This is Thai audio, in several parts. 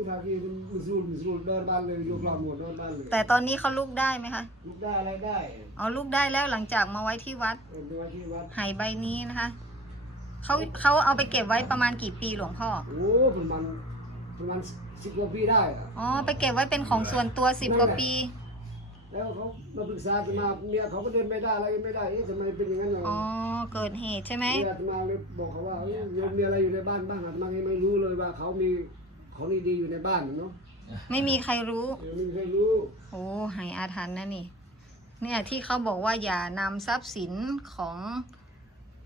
ทุกทางที่มันสูดสูดเดินบ้านเลยยกเราหมดเดินบ้านเลยแต่ตอนนี้เขาลุกได้ไหมคะลุกได้อะไรได้อ๋อลุกได้แล้วหลังจากมาไว้ที่วัดเออไปไว้ที่วัดไหใบนี้นะคะเขาเขาเอาไปเก็บไว้ประมาณกี่ปีหลวงพ่อโอ้ประมาณประมาณสิบกว่าปีได้อะอ๋อไปเก็บไว้เป็นของส่วนตัวสิบกว่าปีแล้วเขามาปรึกษาอาตมาเมียเขาก็เดินไม่ได้อะไรไม่ได้เอ๊ะทำไมเป็นอย่างนั้นเนาะอ๋อเกิดเหตุใช่ไหม เมียอาตมาเลยบอกเขาว่าเอ้ยโยมมีอะไรอยู่ในบ้านบ้างอาตมายังไม่รู้เลยว่าเขามี ของดีๆอยู่ในบ้านเนาะไม่มีใครรู้เออไม่เคยรู้โอ้ไหอาถรรพ์นะนี่ เนี่ยที่เขาบอกว่าอย่านำทรัพย์สินของ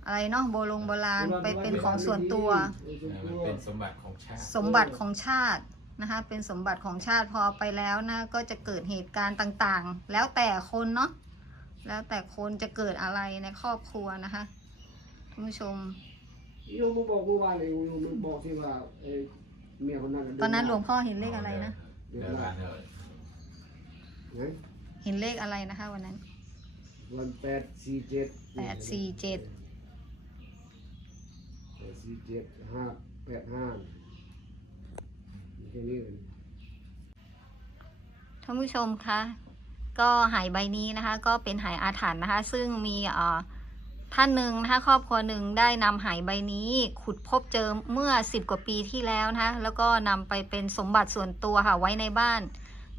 อะไรเนาะโบรงโบราณไปเป็นของส่วนตัวเออส่วนมันตัวเป็นสมบัติของชาติสมบัติของชาตินะคะเป็นสมบัติของชาติพอไปแล้วนะก็จะเกิดเหตุการณ์ต่างๆ แล้วแต่คนเนาะแล้วแต่คนจะเกิดอะไรในครอบครัวนะคะท่านผู้ชมโยมมาบอกเมื่อวานเลยโยมมาบอกที่ว่า เอ้ยเมียคนนั้นตอนนั้นหลวงพ่อเห็นเลขอะไรนะเดี๋ยวร้านเลยไหนเห็นเลขอะไรนะคะ วันนั้นวันแปดสี่เจ็ดแปดสี่เจ็ดแปดสี่เจ็ดห้าแปดห้าแค่นี้เลยท่านผู้ชมคะก็หายใบนี้นะคะ ก็เป็นหายอาถรรพ์นะคะ ซึ่งมีเอ่อ ท่านหนึ่งนะคะครอบครัวหนึ่งได้นำหายใบนี้ขุดพบเจอเมื่อ 10 กว่าปีที่แล้วนะคะแล้วก็นำไปเป็นสมบัติส่วนตัวค่ะไว้ในบ้าน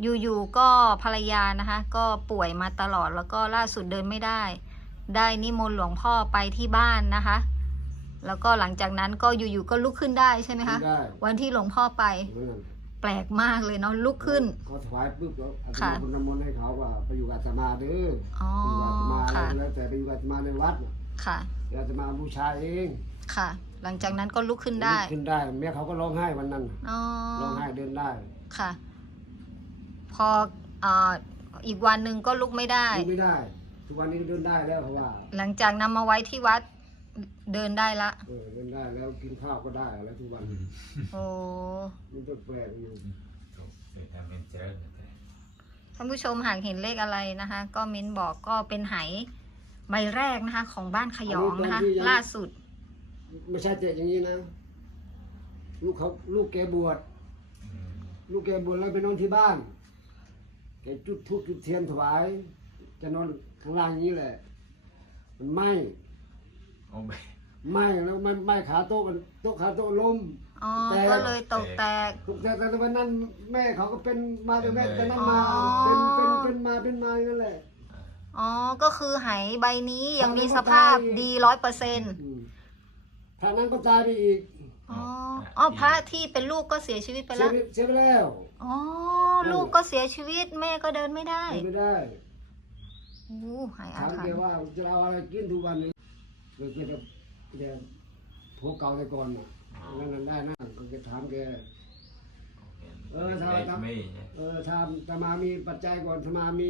อยู่ๆก็ภรรยานะคะก็ป่วยมาตลอดแล้วก็ล่าสุดเดินไม่ได้ ได้นิมนต์หลวงพ่อไปที่บ้านนะคะ แล้วก็หลังจากนั้นก็อยู่ๆก็ลุกขึ้นได้ใช่ไหมคะได้วันที่หลวงพ่อไปเหมือนกันแปลกมากเลยเนาะลุกขึ้น เขาถวายปุ๊บแล้วอาตค่ะมาคนน้ำมนต์ให้เขาว่าไปอยู่กับอาตมาเด้ออ๋อไปอยู่กับอาตมาค่ะ แล้วแต่ไปอยู่กับอาตมาในวัดน่ะ ค่ะเดี๋ยวอาตมาบูชาเองค่ะ หลังจากนั้นก็ลุกขึ้นได้ ขึ้นได้เมียเขาก็ร้องไห้วันนั้นอ๋อร้องไห้เดินได้ค่ะ พออ่าอีกวันหนึ่งก็ลุกไม่ได้ลุกไม่ได้ ทุกวันนี้เดินได้แล้วเพราะว่า หลังจากนำมาไว้ที่วัดเดินได้ละเออเดินได้แล้วกินข้าวก็ได้แล้วทุกวันโอ้มันก็แปลกอยู่เดี๋ยวทำเป็นเจริญแต่ท่านผู้ชมหากเห็นเลขอะไรนะคะ ก็เม้นบอกก็เป็นไห ใบแรกนะคะ ของบ้านขยองนะคะ ล่าสุด ไม่ใช่เจ๊อย่างนี้นะ ลูกเขาลูกแกบวชอืมลูกแกบวชแล้วไปนอนที่บ้านแกจุดธูปจุดเทียนถวาย จะนอนข้างล่างอย่างนี้แหละ มันไหม้เอาไปไหม้แล้วมันไหม้ขาโต๊ะมันโต๊ะขาโต๊ะล้มอ๋อแตกก็เลยตกแตกตกแต่แต่วันนั้นแม่เขาก็เป็นมาแต่แม่แต่นั้นมาอ๋อเป็นเป็นเป็นมาเป็นมาอย่างนั้นแหละ อ๋อ ก็คือไหใบนี้ยังมีสภาพดีร้อยเปอร์เซ็นต์อืมถ้านั้นก็ตายไปอีก อ๋ออ๋อพระที่เป็นลูกก็เสียชีวิตไปเสีแล้ยวไปเสียไปแล้ว อ๋อ ลูกก็เสียชีวิตแม่ก็เดินไม่ได้ไม่ได้โอ้หายอาถามถรแกรพ์ว่าจะเอาอะไรกินทุกวันนี้เลยแกจะแกพวกเก่าแต่ก่อนน่ะนั่นนั่นได้นะก็แกถามแกเออถ้าได้ถ้าไม่เนี่ยเออถ้าถ้ามามีปัจจัยก่อนถ้ามามี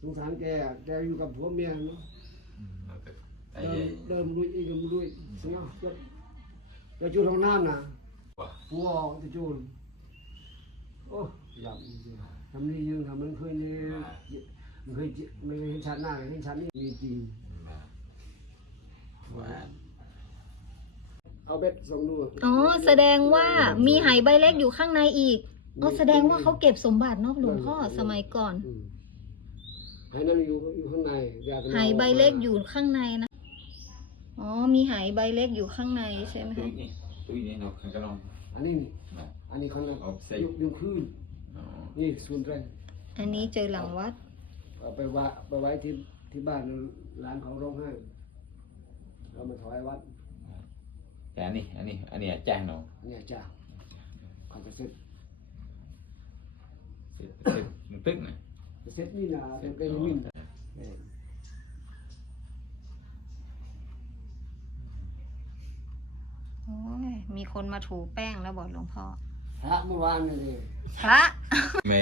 สงสารแกอะแกอยู่กับผัวเมียเนาะอืมมันก็แต่เดิยัมงเดิมลุยอีกเดิมลุยเสียจะจะจูดห้องน้ำนะว่าผัวออกจะจูดโอ้ยำจริงๆทำนี่ยังทำมันเคยเนี่ยมันเคยจิมันเคยเห็นชัดหน้าเลยเห็นชัดนี่มีจริงว่าเอาเบ็ดส่งดูอ๋อแสดงว่ามีไหใบเล็กอยู่ข้างในอีกอ๋อแสดงว่าเขาเก็บสมบัติเนอกหลวงพ่อสมัยก่อน อืม ไหนั่นอยู่อยู่ข้างในอยากไหใบเล็กอยู่ข้างในนะ อ๋อ มีไหใบเล็กอยู่ข้างในใช่ไหมตุ้คะยนี่ตุ้ยนี่เราขันกระลอง อันนี้นะอันนี้เขาเรียกเอาใส่ยุยุงคลื่นอ๋อนี่ศูนย์แรงอันนี้เจอหลังวัดเอาไปวะไปไว้ที่ที่บ้านร้านเขาร้องไห้เรามาถวายวัดแต่อันนี้ อันนี้ อันนี้แจ้งเราเนี่ยจ้าเขาจะเสร็จเสร็จเสร็จมันตึ๊กนะจะ เสร็จนี่นะเสร็เป็จนอ๋อมินเออโอ้ยมีคนมาถูแป้งแล้วบอกหลวงพ่อ พระเมื่อวานนี่เลยพระ ไม่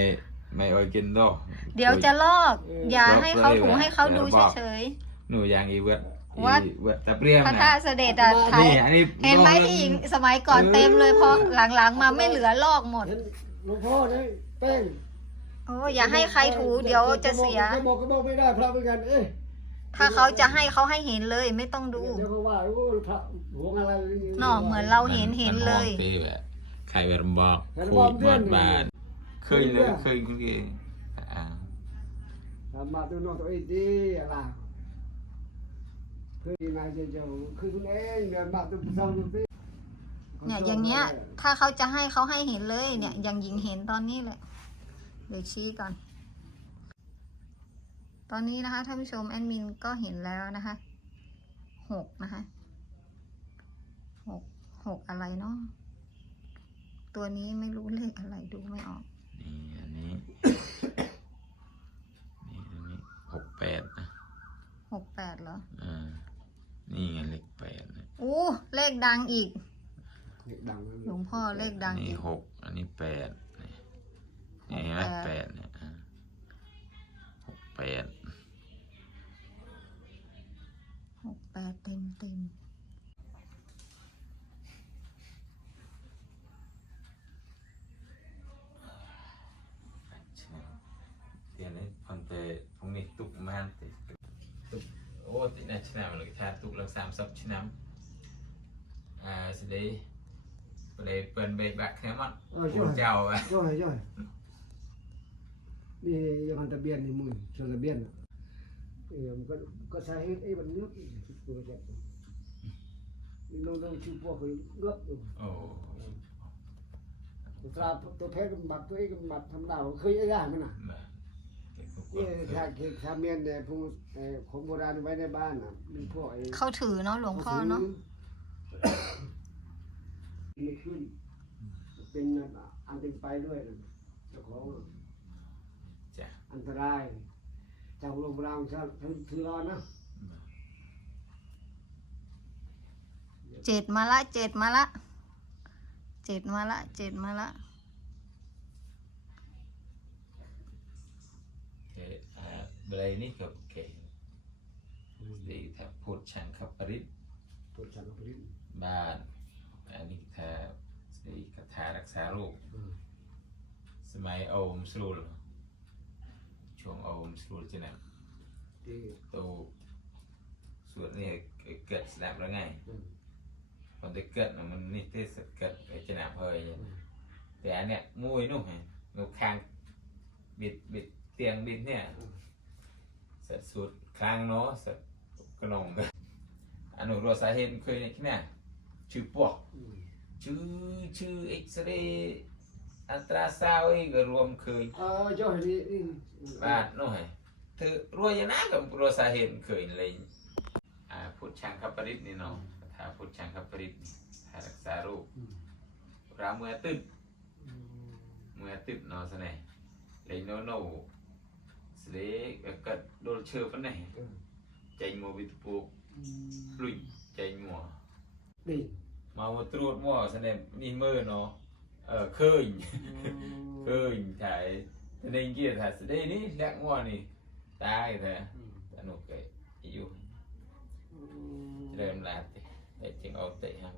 ไม่เอากินดอก เดี๋ยวจะลอก อย่าให้เขาถูบอกเลยให้เขาดูบอกเฉยหนูอย่างอีเวทวัดอีเวทตะเปรี้ยมๆพระนะธาตุเสด็จอะถ่ายนี่อันนี้เห็นไหมที่หญิงสมัยก่อนเต็มเลยพอหลังๆมาไม่เหลือลอกหมดเห็นหลวงพ่อเนี่ยแป้ง โอ้อย่าให้ใครถูเดี๋ยวจะเสีย ก็บอกก็บอกไม่ได้พระเหมือนกัน เอ้ยถ้าเขาจะให้เขาให้เห็นเลยไม่ต้องดู เดี๋ยวเขาว่าโอ้พระหวงอะไรเนาะเหมือนเราเห็นเห็นเลยมัหอมตีแบบไข่แบบบอกไข่คุบอยกเดืบออนดหนึ่งบานเคยเลยเดือนเคยคุณเกอ่าทำมาตัวนอกตัวเองดีอะไรเพื่อนนายจะจะคือคุณเองเดินมาตัวเศร้าตัวสิเนี่ยอย่างเงี้ย ถ้าเขาจะให้เขาให้เห็นเลยเนี่ย อย่างหญิงเห็นตอนนี้เลย เดี๋ยวชี้ก่อน ตอนนี้นะคะท่านผู้ชมแอดมินก็เห็นแล้วนะคะหกนะคะหกหกอะไรเนาะตัวนี้ไม่รู้เลขอะไรดูไม่ออก นี่อันนี้ นี่อันนี้หกแปดนะหกแปดเหรอ อ่า นี่ไงเลขแปดนะอู้เลขดังอีกเด็กดังหลวงพ่อเลขดัอังนนี้อีก หกอันนี้แปด นี่นี่เห็นไหมหกแปดแปดเนี่ยอ่าหกแปดหกแปดเต็มเต็มเดี๋ยวนี้คนไปพรุ่งนี้ตุกมานติตุกโอ้ติดนะชนะมันเลยแทนตุกละสามสิบชนะอ่าสิได้ไปได้เปิดเบรกแบกแค่มันเออพูช่วดยเจ้าอะ ช่วยช่วยนี่ยังทะเบียนในมือชนทะเบียนเออมันก็ก็ใช้ให้ไอ้มันนึกตัวจะนี่น้องๆชื่อพวกคือเงือกอยู่โอ้ตัวตราตัวเพชรบัตรตัวเองบัตรธรรมดาเคยได้มันน่ะมาเก็บทุกคนี่นถ้าเก็บทำเมียนเนี่ยพวกเอ่อของโบราณไว้ในบ้านน่ะมีพวกไอ้ๆเขาถือเนาะหลวงพ่อเนาะไม่ขึ้น เป็นอันเป็นไปด้วยนะเจ้าของจ้ะ อันตรายจากโรงพยาบาลชาถือรอนะมาเจ็ดมาละเจ็ดมาละเจ็ดมาละเจ็ดมาละโอเคอ่าเบลยนี่ก็โอเคดีถ้าพูดช่างขับปริศตัวฉันก็ผลิตบ้านอันนี้ถ้าสีคาถารักษาโรคอืมสมัยโอมสรูล ឈងអូនស្រួលចឹងណាទៅសួតនេះឲ្យកាត់ស្ដាប់ហ្នឹងហើយប៉ុន្តែកាត់មិននេះទេសឹកកាត់ឲ្យចំណាប់ហើយតែអានេះមួយនោះនៅខាងបៀតបៀតទៀងបៀតនេះសិតសួតខាងនោះសិតក្នុងអនុរសាហេតុឃើញនេះឈ្នះជឺពោះជឺជឺអិចស្រេ អត្រាសាវអីក៏រួមឃើញអឺចុះនេះបាទនោះហើយធ្វើរួចយ៉ាងណាក៏គ្រួសារហ៊ានឃើញលេងអាពុទ្ធឆង្កបរិទ្ធនេះណោះថាពុទ្ធឆង្កបរិទ្ធថារក្សារូបប្រាំមួយអាទិត្យមួយអាទិត្យណោះស្នេះលេងណូណូស្រីក៏កាត់ដុលឈើប៉ុណ្ណេះចេញមកវិទ្យុភ្លុញចេញមកនេះមកមកត្រួតមកស្នេះនេះមើលណោះ ឃើញឃើញថាទៅលេងគេថាស្ដីនេះលាក់ងាប់នេះតាគេថាអានោះគេអាយុច្រើនឡាស់ទេតែជាងអត់ទេហាំ